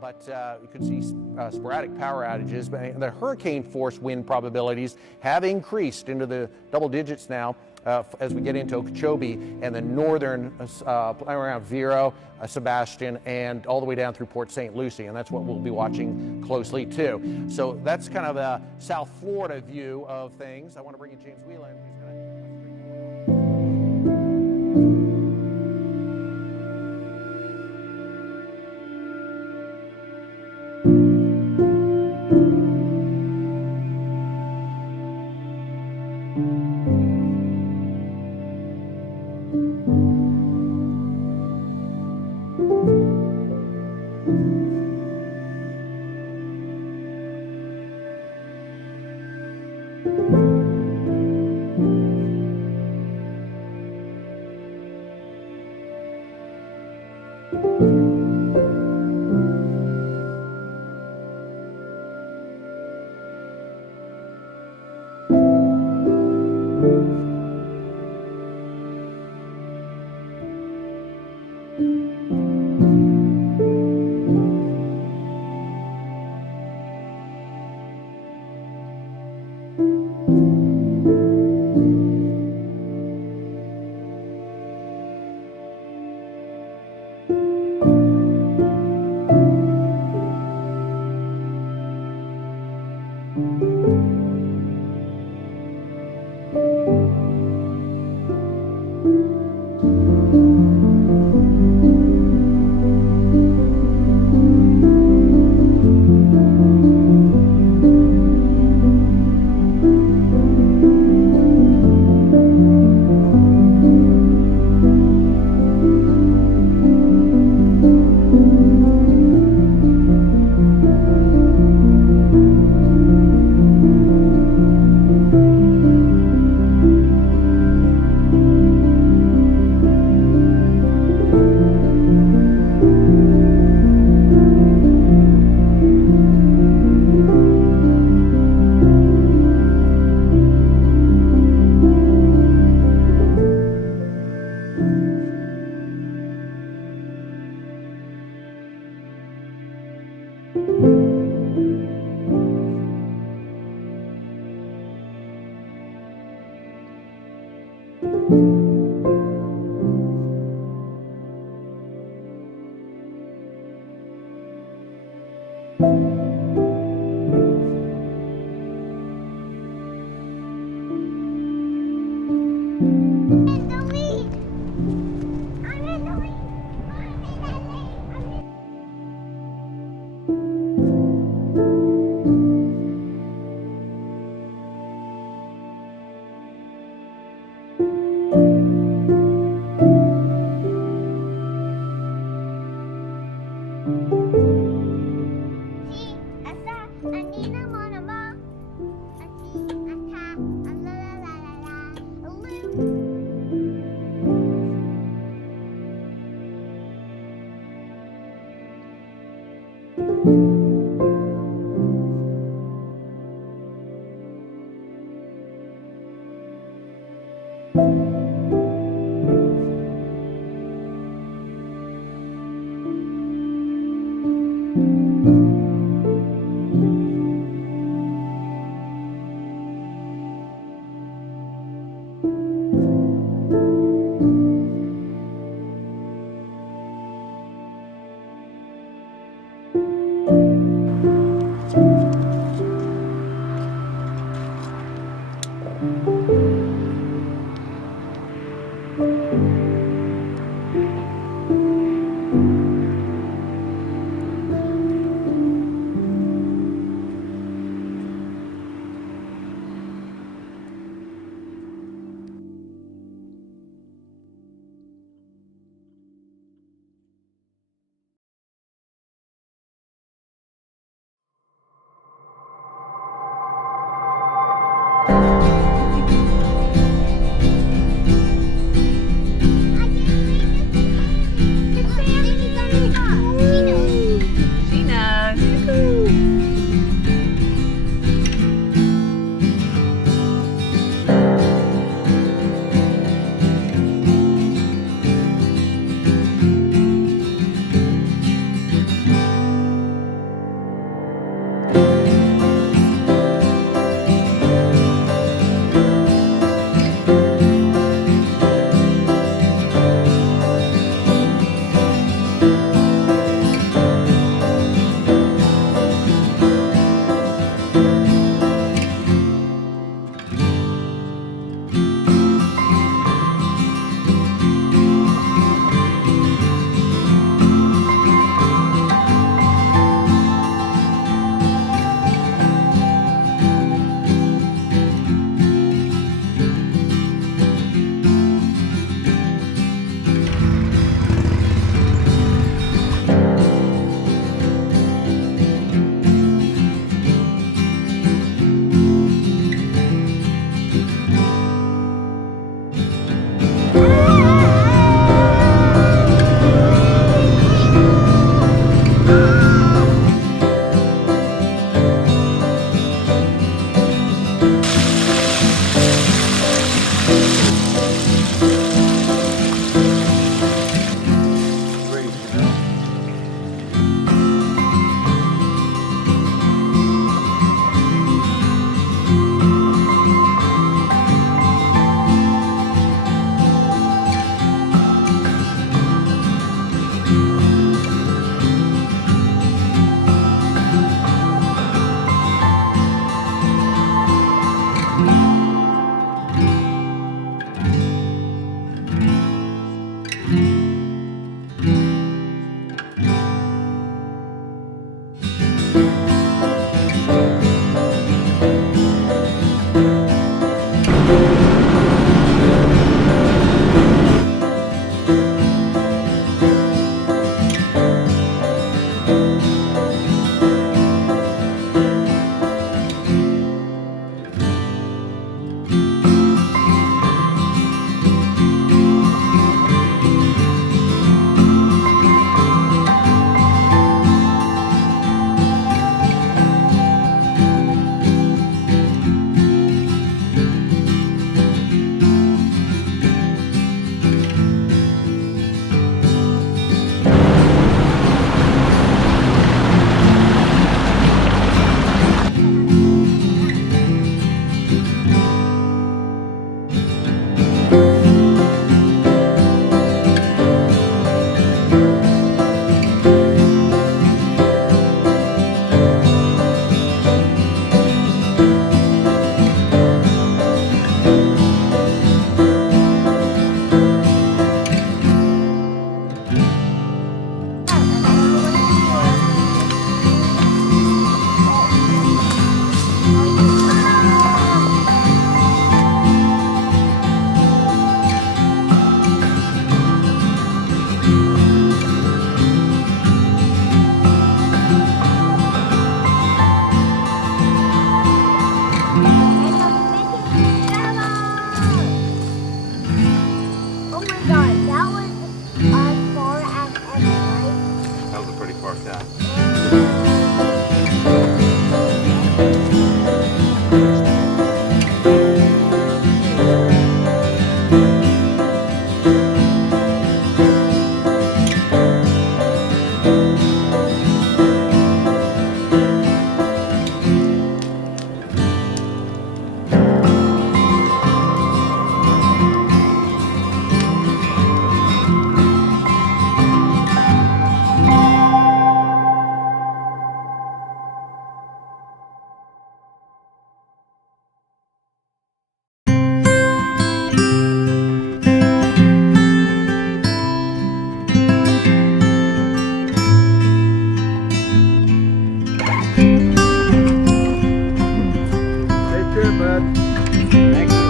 but you could see sporadic power outages. But the hurricane force wind probabilities have increased into the double digits now as we get into Okeechobee and the northern around Vero, Sebastian, and all the way down through Port St. Lucie, and that's what we'll be watching closely too. So that's kind of a South Florida view of things. I want to bring in James Whelan, who's going to park that. Take care, bud. Thank you.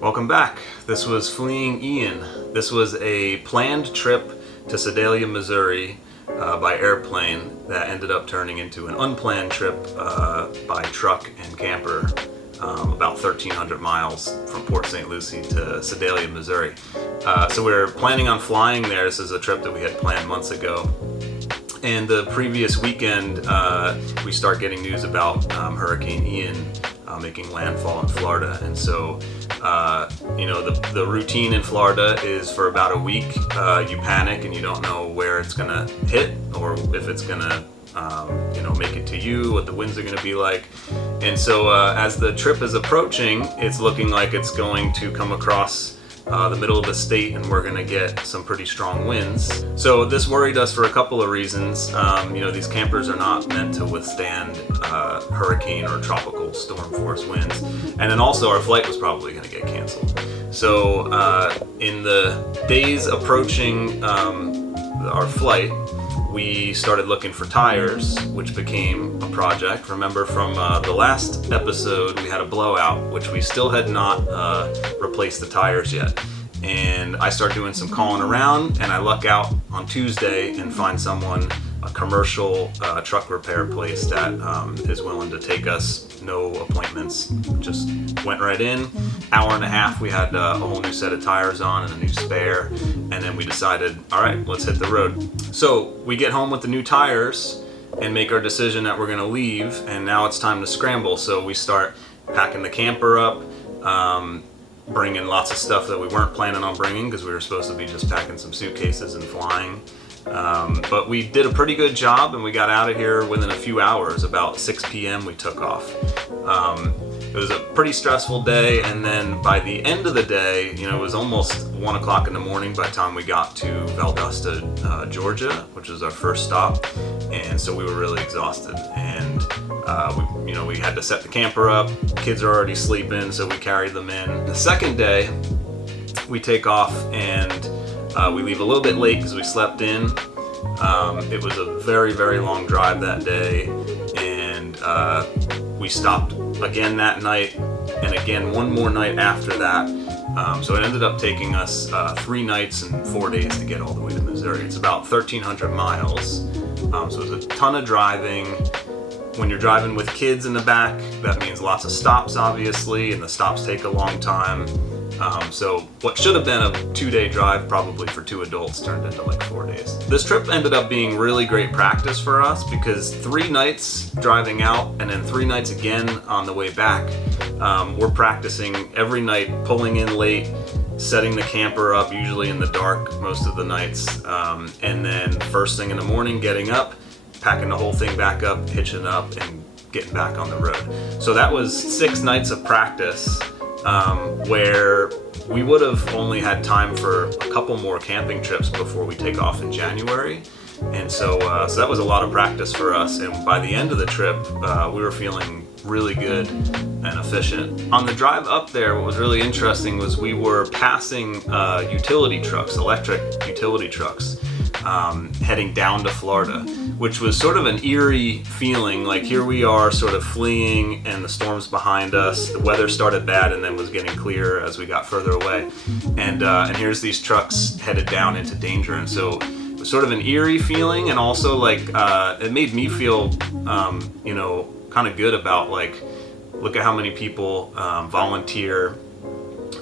Welcome back. This was Fleeing Ian. This was a planned trip to Sedalia, Missouri by airplane that ended up turning into an unplanned trip by truck and camper about 1,300 miles from Port St. Lucie to Sedalia, Missouri. So we were planning on flying there. This is a trip that we had planned months ago. And the previous weekend, we start getting news about Hurricane Ian making landfall in Florida. And so, the routine in Florida is for about a week, you panic and you don't know where it's gonna hit or if it's gonna, make it to you, what the winds are gonna be like. And so as the trip is approaching, it's looking like it's going to come across the middle of the state and we're going to get some pretty strong winds. So this worried us for a couple of reasons. These campers are not meant to withstand hurricane or tropical storm force winds. And then also our flight was probably going to get canceled. So in the days approaching our flight, we started looking for tires, which became a project. Remember from the last episode, we had a blowout, which we still had not replaced the tires yet. And I start doing some calling around, and I luck out on Tuesday and find someone, a commercial truck repair place that is willing to take us, no appointments, just went right in. Hour and a half, we had a whole new set of tires on and a new spare, and then we decided, all right, let's hit the road. So we get home with the new tires and make our decision that we're gonna leave, and now it's time to scramble. So we start packing the camper up, bringing lots of stuff that we weren't planning on bringing because we were supposed to be just packing some suitcases and flying. But we did a pretty good job and we got out of here within a few hours. About 6 p.m. we took off. it was a pretty stressful day, and then by the end of the day, you know, it was almost 1 o'clock in the morning by the time we got to Valdosta, Georgia, which was our first stop, and so we were really exhausted, and we had to set the camper up. Kids are already sleeping, so we carried them in. The second day, we take off, and we leave a little bit late because we slept in. It was a very, very long drive that day, and we stopped again that night, and again one more night after that. So it ended up taking us 3 nights and 4 days to get all the way to Missouri. It's about 1,300 miles, so it was a ton of driving. When you're driving with kids in the back, that means lots of stops, obviously, and the stops take a long time. So what should have been a 2-day drive, probably for 2 adults, turned into like 4 days. This trip ended up being really great practice for us because 3 nights driving out and then 3 nights again on the way back, we're practicing every night, pulling in late, setting the camper up, usually in the dark most of the nights, and then first thing in the morning, getting up, packing the whole thing back up, hitching up, and getting back on the road. So that was 6 nights of practice, where we would have only had time for a couple more camping trips before we take off in January. And so that was a lot of practice for us. And by the end of the trip, we were feeling really good and efficient. On the drive up there, what was really interesting was we were passing utility trucks, electric utility trucks, heading down to Florida, which was sort of an eerie feeling. Like, here we are sort of fleeing and the storm's behind us. The weather started bad and then was getting clear as we got further away. And here's these trucks headed down into danger. And so it was sort of an eerie feeling, and also like it made me feel kind of good about, like, look at how many people volunteer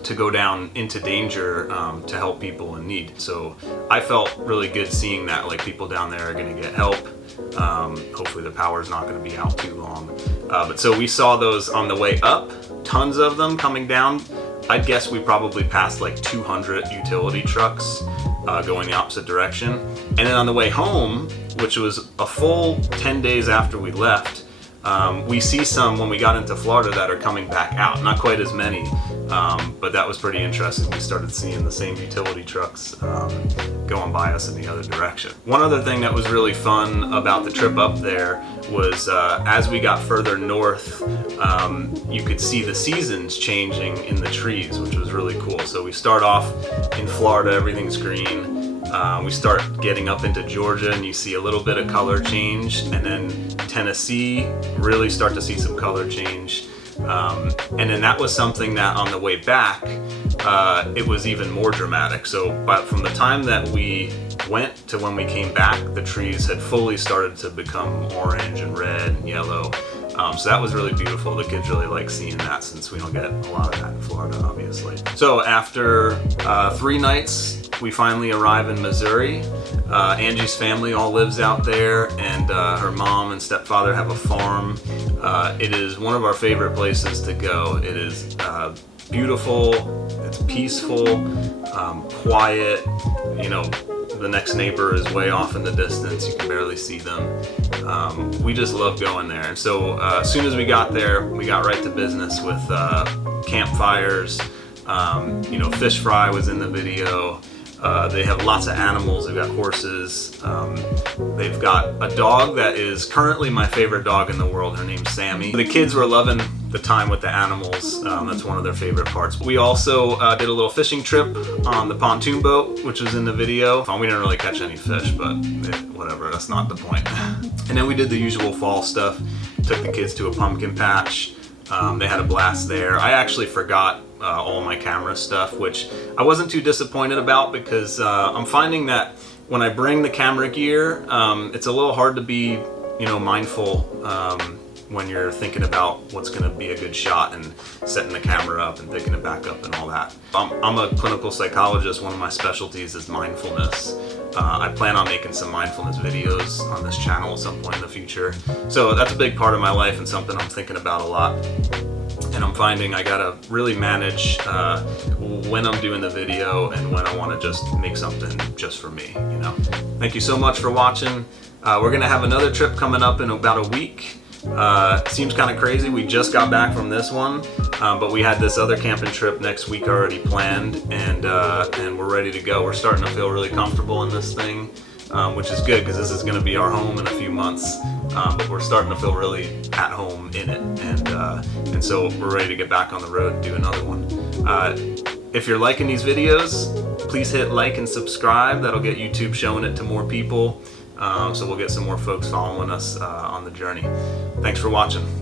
to go down into danger to help people in need. So I felt really good seeing that, like, people down there are going to get help. Hopefully the power's not going to be out too long. But so we saw those on the way up, tons of them coming down. I'd guess we probably passed like 200 utility trucks going the opposite direction. And then on the way home, which was a full 10 days after we left, we see some when we got into Florida that are coming back out. Not quite as many, but that was pretty interesting. We started seeing the same utility trucks going by us in the other direction. One other thing that was really fun about the trip up there was as we got further north, you could see the seasons changing in the trees, which was really cool. So we start off in Florida, everything's green. We start getting up into Georgia and you see a little bit of color change, and then Tennessee, really start to see some color change. And then that was something that on the way back, it was even more dramatic. So from the time that we went to when we came back, the trees had fully started to become orange and red and yellow. So that was really beautiful. The kids really like seeing that, since we don't get a lot of that in Florida, obviously. So after 3 nights, we finally arrive in Missouri. Angie's family all lives out there, and her mom and stepfather have a farm. It is one of our favorite places to go. It is beautiful, it's peaceful, quiet. The next neighbor is way off in the distance. You can barely see them. We just love going there. And so as soon as we got there, we got right to business with campfires. Fish fry was in the video. They have lots of animals. They've got horses. They've got a dog that is currently my favorite dog in the world. Her name's Sammy. The kids were loving the time with the animals. That's one of their favorite parts. We also did a little fishing trip on the pontoon boat, which was in the video. We didn't really catch any fish, but whatever, that's not the point. And then we did the usual fall stuff. Took the kids to a pumpkin patch. They had a blast there. I actually forgot all my camera stuff, which I wasn't too disappointed about, because I'm finding that when I bring the camera gear, it's a little hard to be, mindful when you're thinking about what's going to be a good shot and setting the camera up and picking it back up and all that. I'm a clinical psychologist. One of my specialties is mindfulness. I plan on making some mindfulness videos on this channel at some point in the future. So that's a big part of my life and something I'm thinking about a lot. And I'm finding I gotta really manage when I'm doing the video and when I want to just make something just for me, Thank you so much for watching. We're gonna have another trip coming up in about a week. Seems kind of crazy. We just got back from this one, but we had this other camping trip next week already planned, and we're ready to go. We're starting to feel really comfortable in this thing, which is good because this is going to be our home in a few months. But we're starting to feel really at home in it, and so we're ready to get back on the road and do another one. If you're liking these videos, please hit like and subscribe. That'll get YouTube showing it to more people, so we'll get some more folks following us on the journey. Thanks for watching.